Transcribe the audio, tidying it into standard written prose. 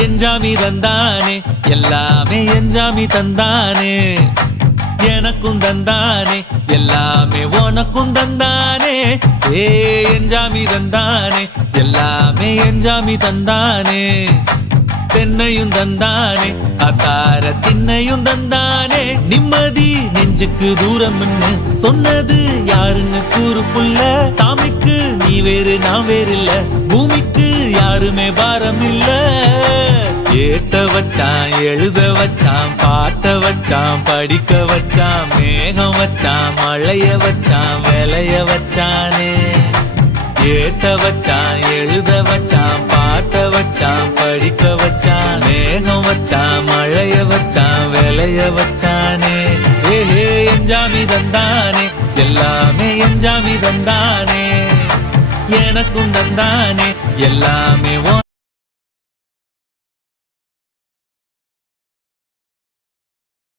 எஞ்சாமி தந்தானே எல்லாமே எஞ்சாமி தந்தானே எனக்கும் தந்தானே எல்லாமே உனக்கும் தந்தானே ஏ எஞ்சாமி தந்தானே எல்லாமே எஞ்சாமி தந்தானே தென்னையும் தந்தானே அத்தார திண்ணையும் தந்தானே நிம்மதி நெஞ்சுக்கு தூரம்னு சொன்னது யாருன்னு கூறு புள்ள சாமிக்கு நீ வேறு நான் வேறு இல்ல பூமிக்கு யாருமே பாரம் இல்ல ஏட்ட வச்சான் எழுத வச்சான் பாட்ட வச்சான் படிக்க வச்சான் மேகம் வச்சான் மழைய வச்சான் விளைய வச்சானே ஏட்ட வச்சான் எழுத வச்சான் பாட்ட வச்சான் படிக்க வச்சான் மேகம் வச்சான் மழைய வச்சான் விளைய வச்சானே ஏஹே எஞ்சாமி தந்தானே எல்லாமே எஞ்சாமி தந்தானே எனக்கும் தந்தானே எல்லாமே